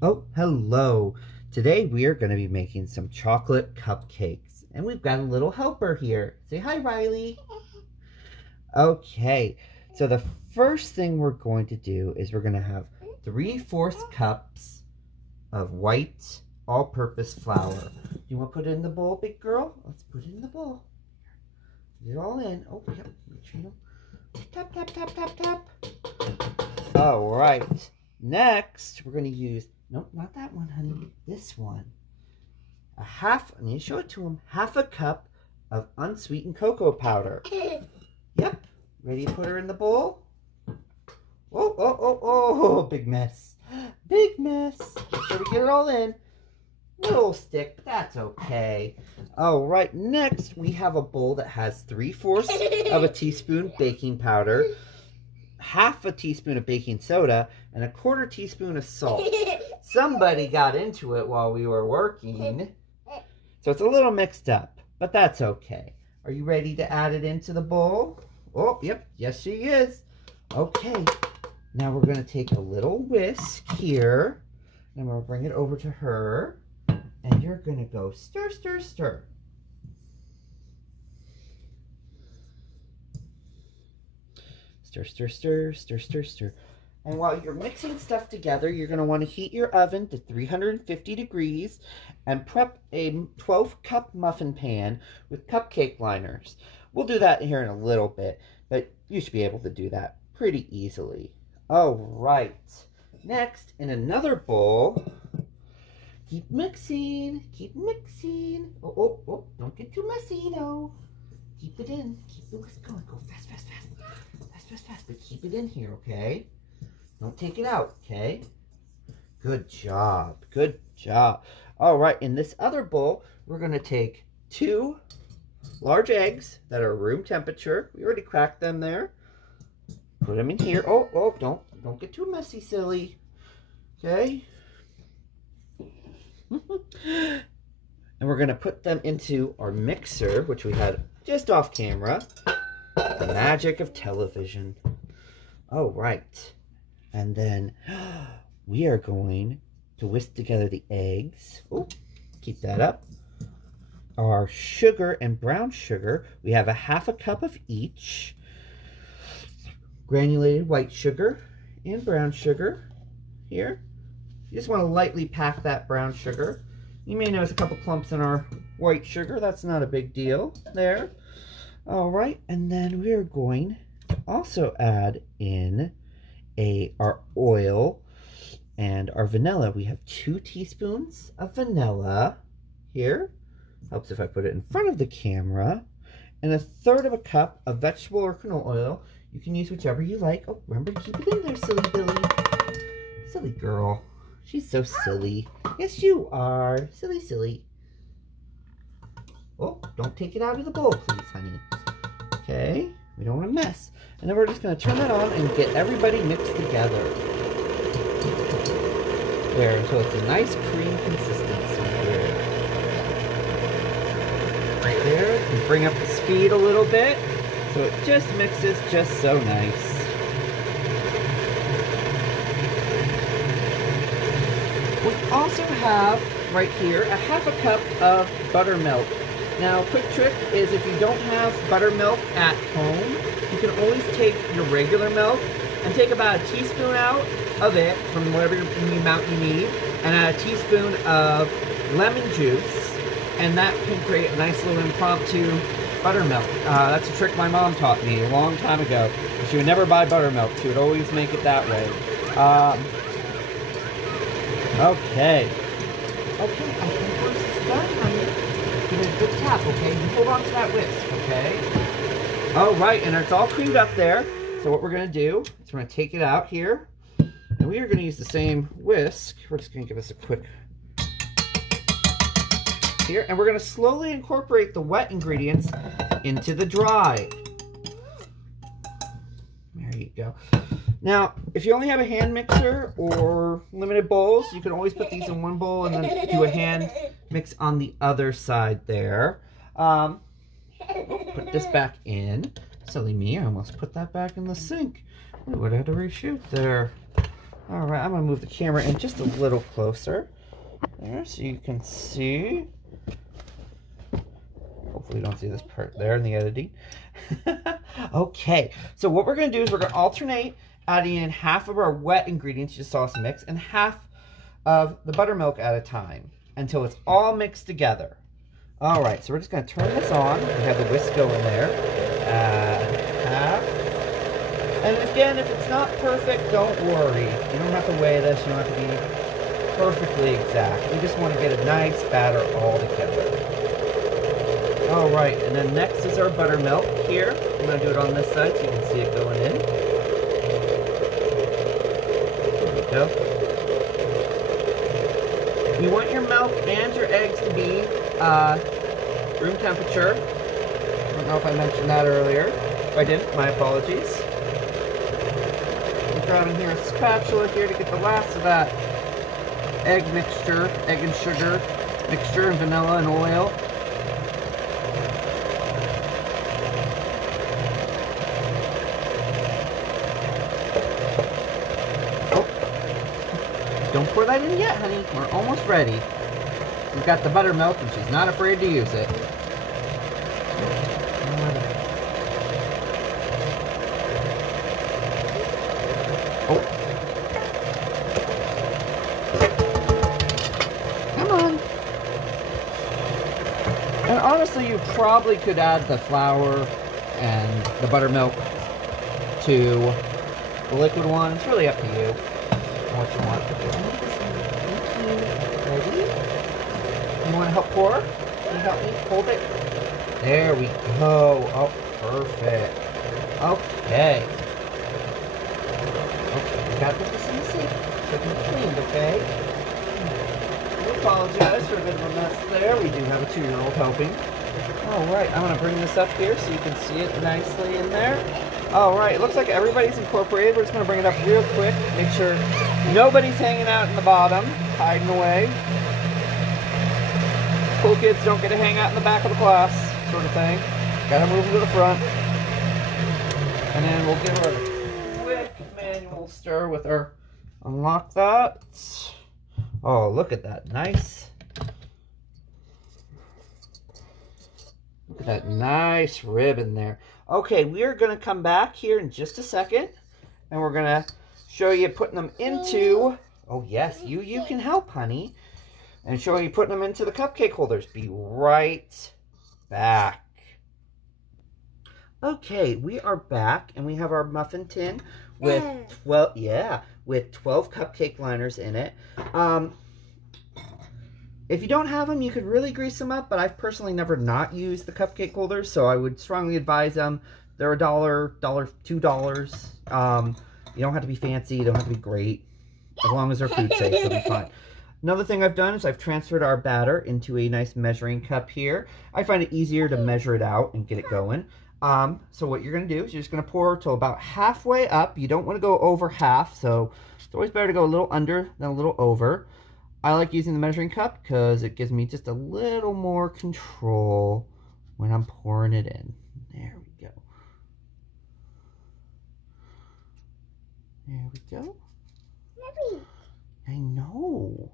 Oh, hello. Today we are going to be making some chocolate cupcakes. And we've got a little helper here. Say hi, Riley. Okay, so the first thing we're going to do is we're going to have 3/4 cups of white all-purpose flour. You want to put it in the bowl, big girl? Let's put it in the bowl. Get it all in. Oh, yep. Make sure you tap, tap, tap, tap, tap. All right. Next, we're going to use, nope, not that one, honey. This one. I need to show it to him. 1/2 cup of unsweetened cocoa powder. Yep. Ready to put her in the bowl? Oh, oh, oh, oh, big mess. Big mess. Make sure we get it all in. Little stick, but that's okay. All right, next we have a bowl that has 3/4 of a teaspoon baking powder, 1/2 teaspoon of baking soda, and 1/4 teaspoon of salt. Somebody got into it while we were working, so it's a little mixed up, but that's okay. Are you ready to add it into the bowl? Oh, yep, yes she is. Okay, now we're going to take a little whisk here, and we'll bring it over to her, and you're going to go stir, stir, stir. Stir, stir, stir, stir, stir, stir. And while you're mixing stuff together, you're going to want to heat your oven to 350 degrees and prep a 12-cup muffin pan with cupcake liners. We'll do that here in a little bit, but you should be able to do that pretty easily. All right. Next, in another bowl, keep mixing, keep mixing. Oh, oh, oh, don't get too messy, though. Keep it in, keep the whisk going. Go fast, fast, fast. Fast, fast, fast, but keep it in here, okay? Don't take it out, okay? Good job, good job. All right, in this other bowl, we're going to take 2 large eggs that are room temperature. We already cracked them there. Put them in here. Oh, oh, don't get too messy, silly. Okay? And we're going to put them into our mixer, which we had just off camera. The magic of television. Oh, right. And then we are going to whisk together the eggs. Oh, keep that up. Our sugar and brown sugar. We have 1/2 cup of each. Granulated white sugar and brown sugar here. You just want to lightly pack that brown sugar. You may notice a couple clumps in our white sugar. That's not a big deal there. All right, and then we are going to also add in our oil and our vanilla. We have 2 teaspoons of vanilla here. Helps if I put it in front of the camera. And 1/3 cup of vegetable or canola oil. You can use whichever you like. Oh, remember to keep it in there, silly Billy. Silly girl. She's so silly. Yes, you are. Silly, silly. Oh, don't take it out of the bowl, please, honey. Okay, we don't want to mess. And then we're just going to turn that on and get everybody mixed together. There, until it's a nice cream consistency here. Right there, and bring up the speed a little bit so it just mixes just so nice. We also have right here 1/2 cup of buttermilk. Now, quick trick is if you don't have buttermilk at home, you can always take your regular milk and take about a teaspoon out of it from whatever amount you need, and add a teaspoon of lemon juice, and that can create a nice little impromptu buttermilk. That's a trick my mom taught me a long time ago. She would never buy buttermilk. She would always make it that way. Okay. Okay, I think we're done, honey. Give it a good tap, okay? You hold on to that whisk, okay? All right, and it's all creamed up there. So what we're going to do is we're going to take it out here. And we are going to use the same whisk. We're just going to give us a quick here. And we're going to slowly incorporate the wet ingredients into the dry. There you go. Now, if you only have a hand mixer or limited bowls, you can always put these in one bowl and then do a hand mix on the other side there. Put this back in. Silly me, I almost put that back in the sink. We would have to reshoot there. All right, I'm gonna move the camera in just a little closer there so you can see. Hopefully you don't see this part there in the editing. Okay, so what we're gonna do is we're gonna alternate adding in half of our wet ingredients you just saw us mix and half of the buttermilk at a time until it's all mixed together. All right, so we're just gonna turn this on. We have the whisk going there. Add half. And again, if it's not perfect, don't worry. You don't have to weigh this. You don't have to be perfectly exact. We just want to get a nice batter all together. All right, and then next is our buttermilk here. I'm going to do it on this side so you can see it going in. There we go. You want your milk and your eggs to be room temperature. I don't know if I mentioned that earlier. If I didn't, my apologies. I'm grabbing here a spatula here to get the last of that egg mixture, egg and sugar mixture, and vanilla and oil. Don't pour that in yet, honey. We're almost ready. We've got the buttermilk, and she's not afraid to use it. Oh. Come on. And honestly, you probably could add the flour and the buttermilk to the liquid one. It's really up to you what you want. Ready? You want to help pour? Can you help me hold it? There we go. Oh, perfect. Okay. Okay, we got this in the sink. So it can be cleaned, okay? I apologize for a bit of a mess there. We do have a 2-year-old helping. Alright, I'm going to bring this up here so you can see it nicely in there. Alright, it looks like everybody's incorporated. We're just going to bring it up real quick. Make sure nobody's hanging out in the bottom, hiding away. Cool kids don't get to hang out in the back of the class, sort of thing. Gotta move them to the front. And then we'll give her a quick manual stir with our unlock that. Oh, look at that. Nice. Look at that nice ribbon there. Okay, we are going to come back here in just a second. And we're going to show you putting them into... Oh, yes, you can help, honey. And showing you putting them into the cupcake holders. Be right back. Okay, we are back, and we have our muffin tin with 12 cupcake liners in it. If you don't have them, you could really grease them up, but I've personally never not used the cupcake holders, so I would strongly advise them. They're $1, $2. You don't have to be fancy, you don't have to be great. As long as they're food safe, they'll be fine. Another thing I've done is I've transferred our batter into a nice measuring cup here. I find it easier to measure it out and get it going. So what you're going to do is you're just going to pour till about halfway up. You don't want to go over half, so it's always better to go a little under than a little over. I like using the measuring cup because it gives me just a little more control when I'm pouring it in. There we go. There we go. I know.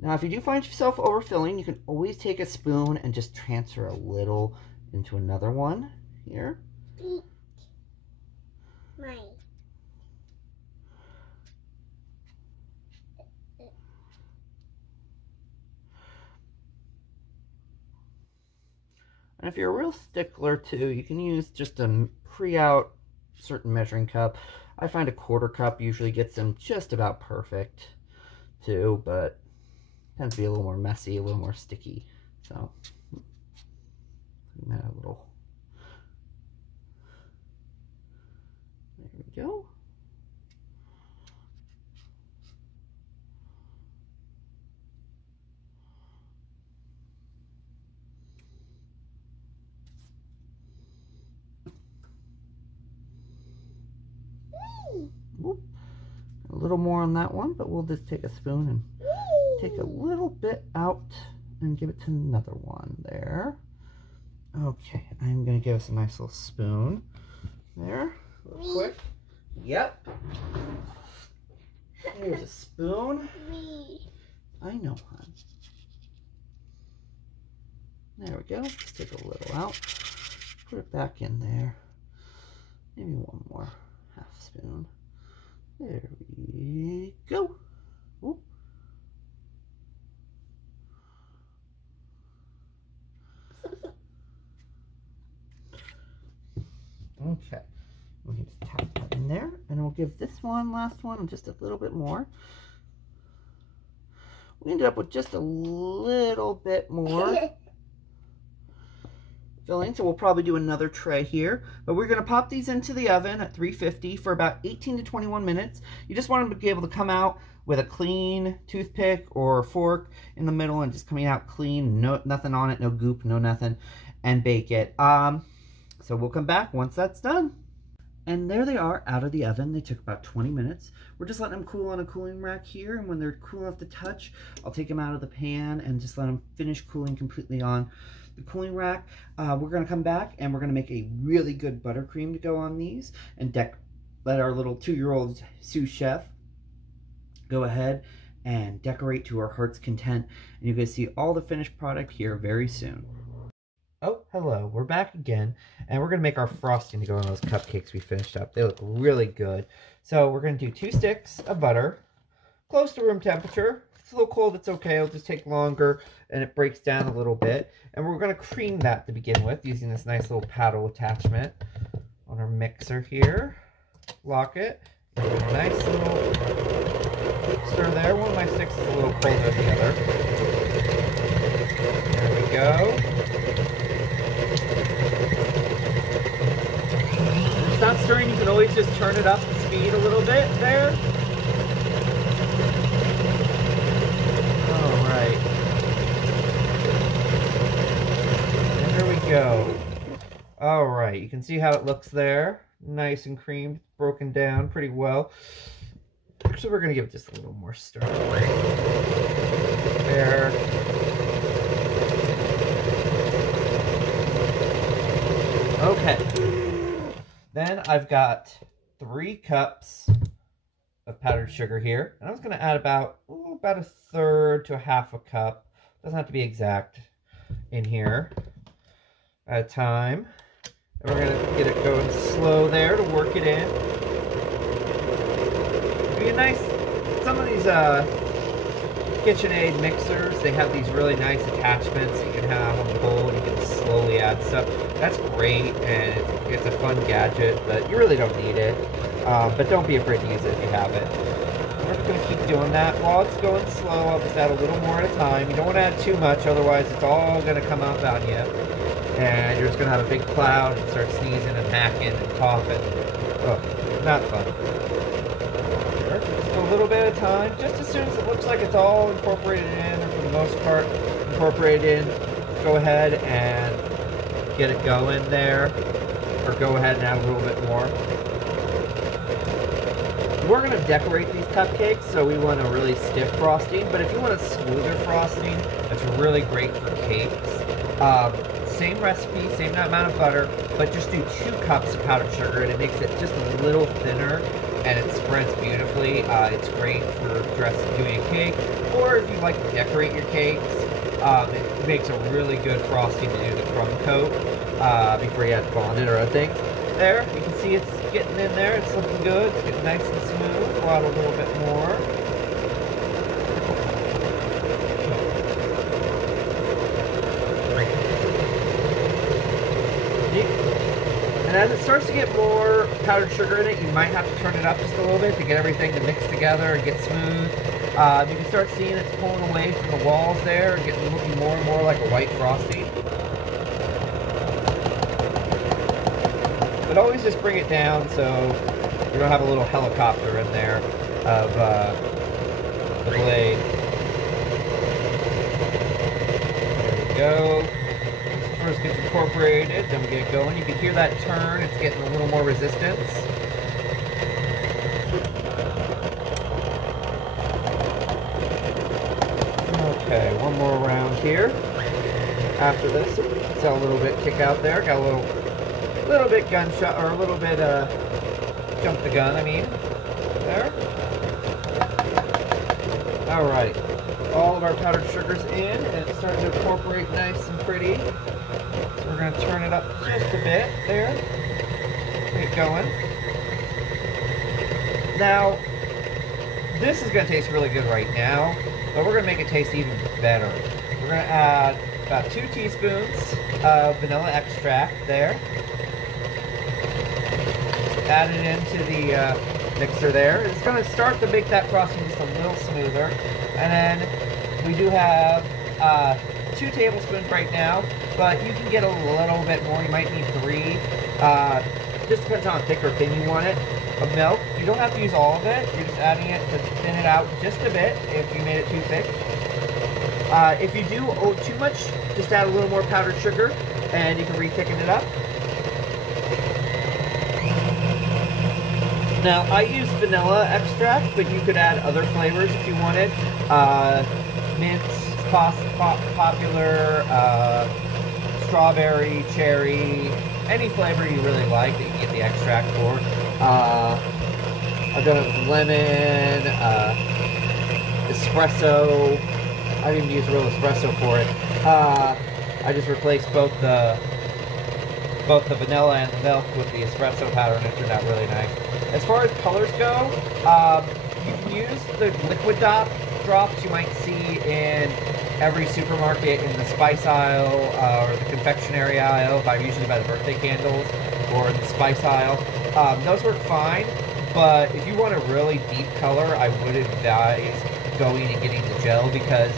Now, if you do find yourself overfilling, you can always take a spoon and just transfer a little into another one here. Mine. And if you're a real stickler too, you can use just a pre-out certain measuring cup. I find a 1/4 cup usually gets them just about perfect too, but tends to be a little more messy, a little more sticky. So, a little. There we go. Whoop. A little more on that one, but we'll just take a spoon and take a little bit out and give it to another one there. Okay, I'm gonna give us a nice little spoon there, real quick. Yep. Here's a spoon. I know, hon. There we go. Let's take a little out. Put it back in there. Maybe one more half spoon. There we go. Ooh. Okay. We can just tap that in there, and we'll give this last one, just a little bit more. We ended up with just a little bit more filling, so we'll probably do another tray here. But we're going to pop these into the oven at 350 for about 18 to 21 minutes. You just want them to be able to come out with a clean toothpick or fork in the middle and just coming out clean, no nothing on it, no goop, no nothing, and bake it. So we'll come back once that's done. And there they are out of the oven. They took about 20 minutes. We're just letting them cool on a cooling rack here, and when they're cool enough to touch, I'll take them out of the pan and just let them finish cooling completely on the cooling rack. We're gonna come back and we're gonna make a really good buttercream to go on these, and let our little 2-year-old sous chef go ahead and decorate to our heart's content. And you're gonna see all the finished product here very soon. Oh, hello, we're back again, and we're gonna make our frosting to go on those cupcakes we finished up. They look really good. So we're gonna do 2 sticks of butter, close to room temperature. If it's a little cold, it's okay, it'll just take longer and it breaks down a little bit. And we're gonna cream that to begin with using this nice little paddle attachment on our mixer here. Lock it, nice little stir there. One of my sticks is a little colder than the other. There we go. It's not stirring, you can always just turn it up the speed a little bit there. Alright. There we go. Alright, you can see how it looks there. Nice and creamed, broken down pretty well. Actually, we're going to give it just a little more stir. There. Okay. Then I've got 3 cups of powdered sugar here. And I'm just going to add about a third to a half a cup. Doesn't have to be exact in here at a time. And we're going to get it going slow there to work it in. Be a nice, some of these KitchenAid mixers, they have these really nice attachments you can have on the bowl and you can slowly add stuff. That's great, and it's a fun gadget, but you really don't need it. But don't be afraid to use it if you have it. We're just going to keep doing that. While it's going slow, I'll just add a little more at a time. You don't want to add too much, otherwise it's all going to come up on you. And you're just going to have a big cloud and start sneezing and hacking and coughing. Oh, not fun. Just a little bit at a time. Just as soon as it looks like it's all incorporated in, or for the most part incorporated in, go ahead and get it going there, or go ahead and add a little bit more. We're going to decorate these cupcakes, so we want a really stiff frosting, but if you want a smoother frosting, that's really great for cakes. Same recipe, same amount of butter, but just do 2 cups of powdered sugar, and it makes it just a little thinner, and it spreads beautifully. It's great for doing a cake, or if you like to decorate your cakes. It makes a really good frosting to do the crumb coat before you add fondant or other things. There, you can see it's getting in there. It's looking good. It's getting nice and smooth. We'll add a little bit more. And as it starts to get more powdered sugar in it, you might have to turn it up just a little bit to get everything to mix together and get smooth. You can start seeing it's pulling away from the walls there and looking more and more like a white frosting. But always just bring it down so you don't have a little helicopter in there of the blade. There we go. First gets incorporated, then we get it going. You can hear that turn, it's getting a little more resistance. Okay, one more round here after this. Saw a little bit kick out there. Got a little bit gunshot, or a little bit jump the gun, I mean. There. Alright. All of our powdered sugar's in, and it's starting to incorporate nice and pretty. So we're going to turn it up just a bit there. Get it going. Now, this is going to taste really good right now, but we're going to make it taste even better. We're going to add about 2 teaspoons of vanilla extract there. Add it into the mixer there. It's going to start to make that frosting just a little smoother. And then we do have 2 tablespoons right now, but you can get a little bit more. You might need 3. Just depends on how thick or thin you want it. Of milk. You don't have to use all of it. You're just adding it to thin it out just a bit if you made it too thick. If you do too much, just add a little more powdered sugar and you can re-thicken it up. Now, I use vanilla extract, but you could add other flavors if you wanted. Mint, popular, strawberry, cherry, any flavor you really like that you can get the extract for. I've done it with lemon, espresso. I didn't use real espresso for it. I just replaced both the vanilla and the milk with the espresso powder, and it turned out really nice. As far as colors go, you can use the liquid drops you might see in every supermarket in the spice aisle or the confectionery aisle, usually by the birthday candles, or in the spice aisle. Those work fine, but if you want a really deep color, I would advise going and getting the gel, because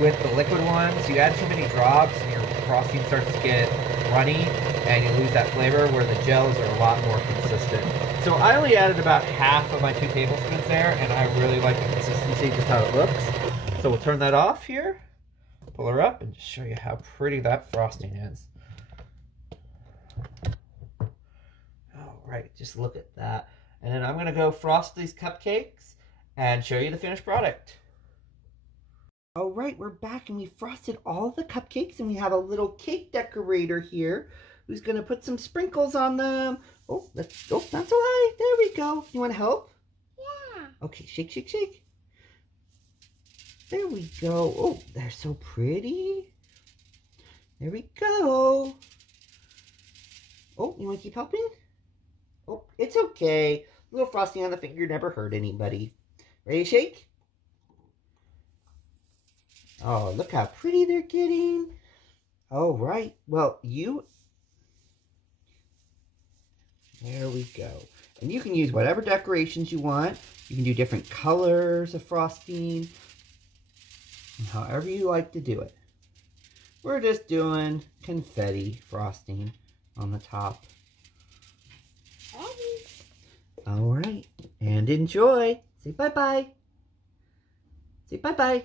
with the liquid ones, you add too many drops and your frosting starts to get runny and you lose that flavor, where the gels are a lot more consistent. So I only added about half of my 2 tablespoons there, and I really like the consistency, just how it looks. So we'll turn that off here, pull her up, and just show you how pretty that frosting is. Alright, just look at that. And then I'm going to go frost these cupcakes and show you the finished product. Alright, we're back and we frosted all the cupcakes, and we have a little cake decorator here who's going to put some sprinkles on them. Oh, not so high. There we go. You want to help? Yeah. Okay, shake, shake, shake. There we go. Oh, they're so pretty. There we go. Oh, you want to keep helping? Oh, it's okay. A little frosting on the finger never hurt anybody. Ready to shake? Oh, look how pretty they're getting. All right. Well, there we go. And you can use whatever decorations you want. You can do different colors of frosting, however you like to do it. We're just doing confetti frosting on the top. All right. And enjoy. Say bye-bye. Say bye-bye.